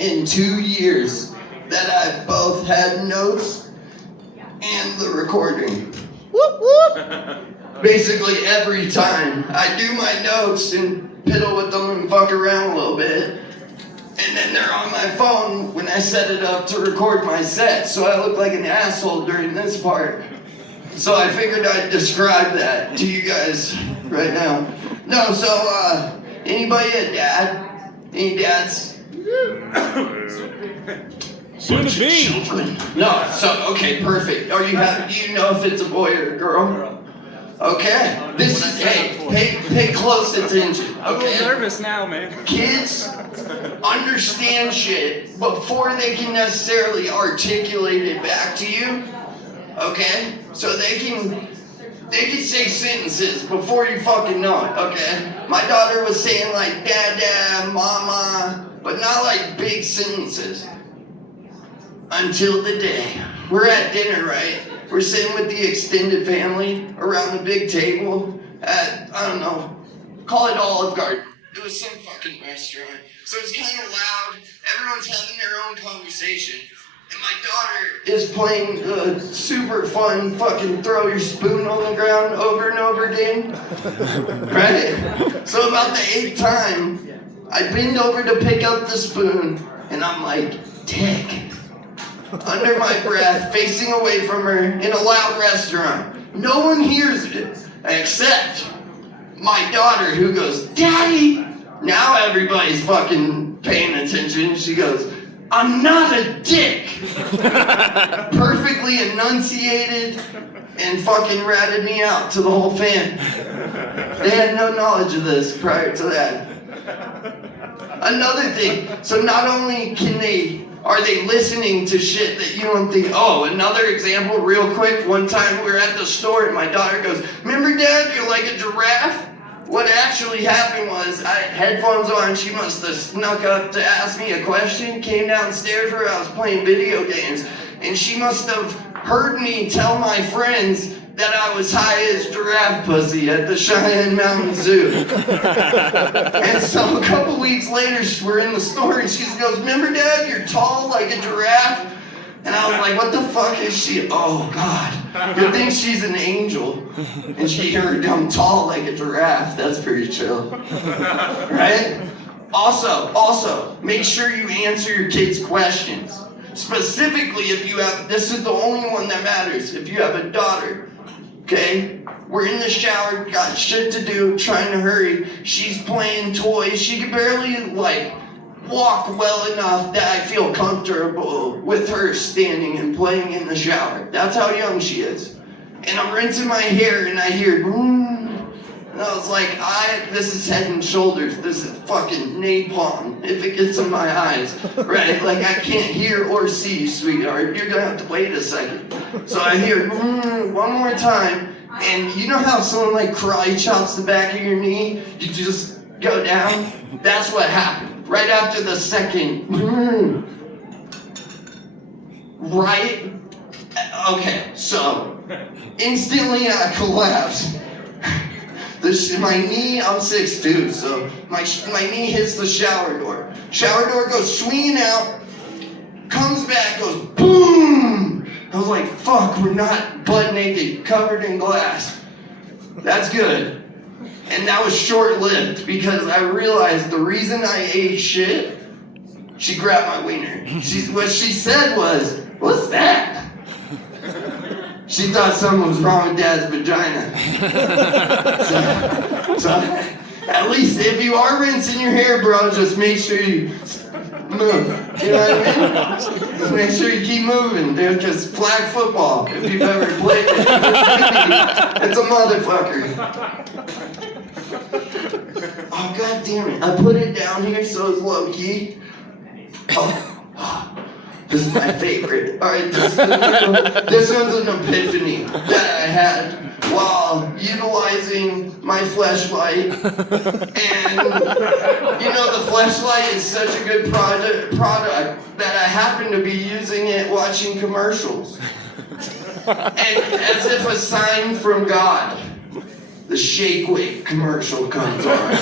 in 2 years that I've both had notes and the recording. Whoop, whoop. Basically every time I do my notes and piddle with them and fuck around a little bit, and then they're on my phone when I set it up to record my set, so I look like an asshole during this part. So I figured I'd describe that to you guys right now. No, so anybody a dad? Any dads? Soon to be. Children? No, so okay, perfect. Do you know if it's a boy or a girl? Okay. This is pay close attention. I'm a little Okay. nervous now, man. Kids understand shit before they can necessarily articulate it back to you. Okay? So they can say sentences before you fucking know it, okay? My daughter was saying like dada, mama, but not like big sentences. Until the day. We're at dinner, right? We're sitting with the extended family around the big table at, I don't know, call it Olive Garden. It was some fucking restaurant. So it's kind of loud. Everyone's having their own conversation. And my daughter is playing the super fun fucking throw your spoon on the ground over and over again. Right? So about the 8th time, I bend over to pick up the spoon, and I'm like, dick. Under my breath, facing away from her in a loud restaurant. No one hears it, except my daughter, who goes, Daddy! Now everybody's fucking paying attention. She goes, I'm not a dick! Perfectly enunciated and fucking ratted me out to the whole fam. They had no knowledge of this prior to that. Another thing, so not only are they listening to shit that you don't think, oh, another example real quick. One time we were at the store and my daughter goes, remember Dad, you're like a giraffe? What actually happened was I had headphones on, she must have snuck up to ask me a question, came downstairs where I was playing video games, and she must have heard me tell my friends that I was high as giraffe pussy at the Cheyenne Mountain Zoo. And so a couple weeks later, we're in the store and she goes, remember Dad, you're tall like a giraffe? And I was like, what the fuck is she? Oh God, good thing she's an angel. And she heard I'm tall like a giraffe. That's pretty chill. Right? Also, make sure you answer your kids' questions. Specifically if you have, this is the only one that matters, if you have a daughter. Okay, we're in the shower, got shit to do, trying to hurry. She's playing toys. She can barely, walk well enough that I feel comfortable with her standing and playing in the shower. That's how young she is. And I'm rinsing my hair and I hear, and I was like, this is Head and Shoulders. This is fucking napalm if it gets in my eyes, right? Like, I can't hear or see, sweetheart. You're gonna have to wait a second. So I hear, one more time, and you know how someone, karate chops the back of your knee? You just go down? That's what happened. Right after the second, right? Okay, so, instantly I collapse. My knee, I'm 6'2", so my knee hits the shower door. Shower door goes swinging out, comes back, goes boom! I was like, fuck, we're not butt naked, covered in glass. That's good. And that was short-lived because I realized the reason I ate shit, she grabbed my wiener. What she said was, what's that? She thought something was wrong with Dad's vagina. so at least if you are rinsing your hair, bro, just make sure you move. You know what I mean? Just make sure you keep moving. They're just flag football. If you've ever played it, it's a motherfucker. Oh, God damn it. I put it down here so it's low key. Oh. This is my favorite. Alright, this one's an epiphany that I had while utilizing my fleshlight. And, the fleshlight is such a good product that I happen to be using it watching commercials. And as if a sign from God, the Shake Weight commercial comes on.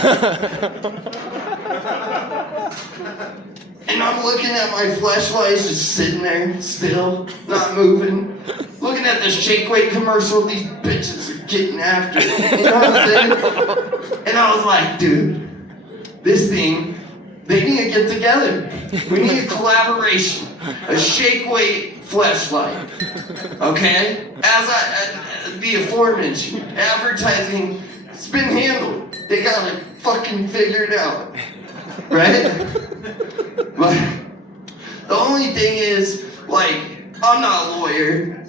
And I'm looking at my fleshlights just sitting there, still, not moving. Looking at this shake weight commercial, these bitches are getting after it. You know what I'm saying? And I was like, dude, this thing, they need to get together. We need a collaboration. A shake weight fleshlight. Okay? The aforementioned, advertising, it's been handled. They got it fucking figured out. Right? But the only thing is, like, I'm not a lawyer,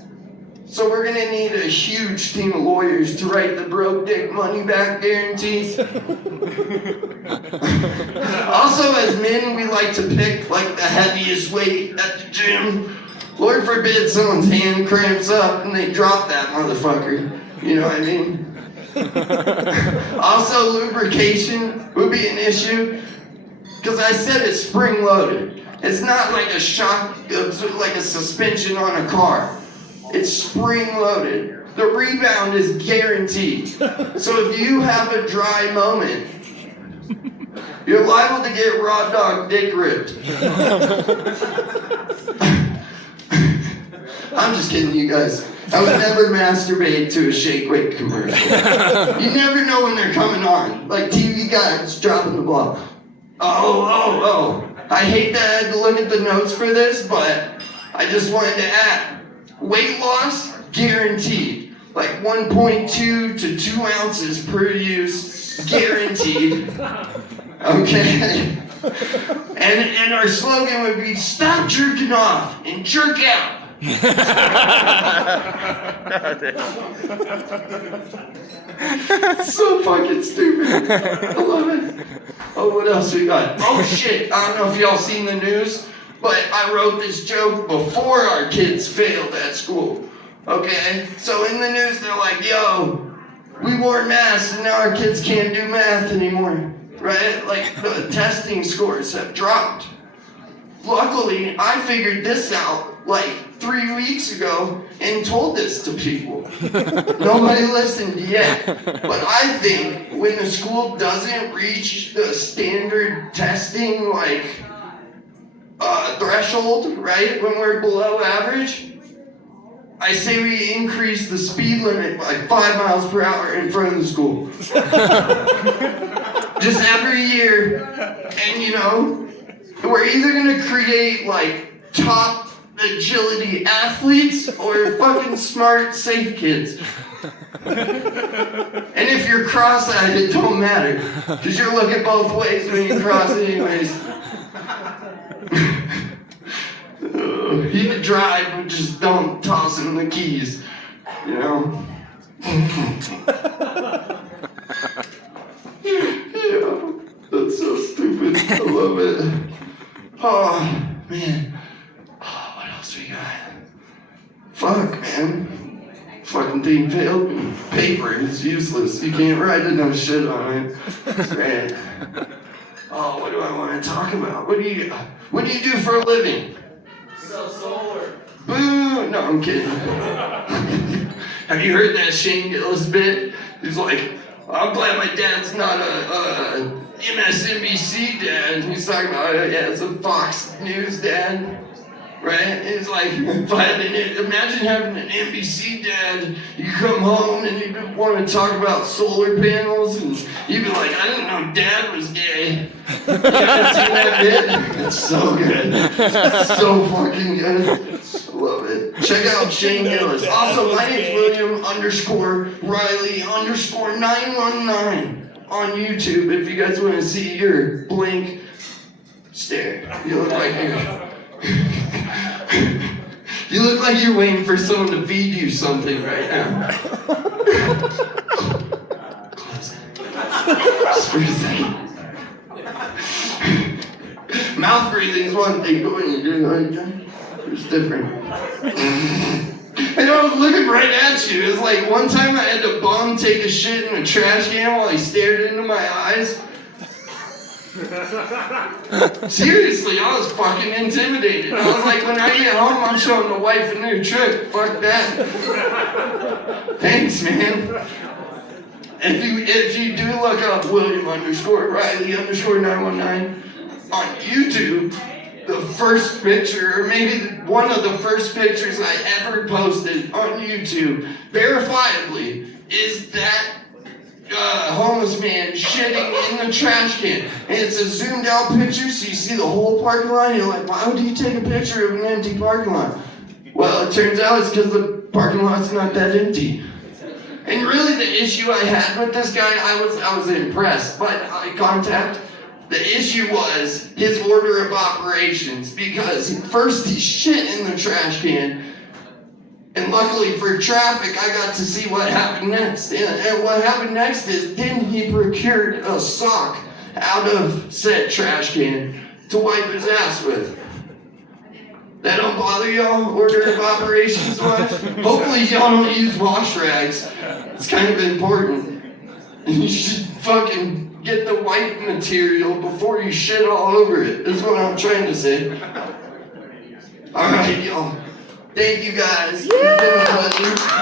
so we're gonna need a huge team of lawyers to write the broke dick money back guarantee. Also, as men, we like to pick, like, the heaviest weight at the gym. Lord forbid someone's hand cramps up and they drop that motherfucker. You know what I mean? Also, lubrication would be an issue. Because I said it's spring-loaded. It's not like a shock, like a suspension on a car. It's spring-loaded. The rebound is guaranteed. So if you have a dry moment, you're liable to get raw dog dick ripped. I'm just kidding, you guys. I would never masturbate to a shake weight commercial. You never know when they're coming on. Like TV guys dropping the ball. Oh. I hate that I had to look at the notes for this, but I just wanted to add. Weight loss, guaranteed. Like 1.2 to 2 ounces per use, guaranteed. Okay? And our slogan would be, stop jerking off and jerk out. So fucking stupid. I love it. Oh, what else we got? Oh shit, I don't know if y'all seen the news, but I wrote this joke before our kids failed at school. Okay? So in the news they're like, yo, we wore masks and now our kids can't do math anymore. Right? Like the testing scores have dropped. Luckily, I figured this out like 3 weeks ago and told this to people. Nobody listened yet. But I think when the school doesn't reach the standard testing threshold, right? When we're below average, I say we increase the speed limit by 5 miles per hour in front of the school. Just every year. And you know, we're either gonna create like top agility athletes or fucking smart, safe kids. And if you're cross-eyed, it don't matter. Because you're looking both ways when you cross anyways. He can drive, but just don't toss him the keys. You know? Yeah, that's so stupid. I love it. Oh, man. Fuck, man. Fucking thing failed. Paper is useless. You can't write no shit on it. It's great. Oh, what do I want to talk about? What do you do for a living? Sell solar. Boo! No, I'm kidding. Have you heard that Shane Gillis bit? He's like, I'm glad my dad's not a MSNBC dad. He's talking about, yeah, it's a Fox News dad. Right? It's like, imagine having an NBC dad, you come home and you want to talk about solar panels and you'd be like, I didn't know dad was gay. You guys seen that bit? It's so good. It's so fucking good. I love it. Check out Shane Gillis. Also, my name's William_Riley_919 on YouTube if you guys want to see your blank stare. You look like you look like you're waiting for someone to feed you something right now. Close it. Just for a second. Mouth breathing is one thing, but when you do it, it's different. And I was looking right at you. It was like one time I had to bum take a shit in a trash can while he stared into my eyes. Seriously, I was fucking intimidated. I was like, when I get home, I'm showing the wife a new trick. Fuck that. Thanks, man. If you do look up William_Riley_919 on YouTube, the first picture, or maybe one of the first pictures I ever posted on YouTube, verifiably, is that homeless man shitting in the trash can. And it's a zoomed out picture, so you see the whole parking lot, and you're like, why would you take a picture of an empty parking lot? Well, it turns out it's because the parking lot's not that empty. And really the issue I had with this guy, I was impressed by the eye contact. The issue was his order of operations, because first he shit in the trash can, and luckily for traffic, I got to see what happened next. And what happened next is then he procured a sock out of said trash can to wipe his ass with. That don't bother y'all, order of operations wise? Hopefully y'all don't use wash rags. It's kind of important. You should fucking get the white material before you shit all over it. That's what I'm trying to say. Alright, y'all. Thank you guys. It's been a pleasure.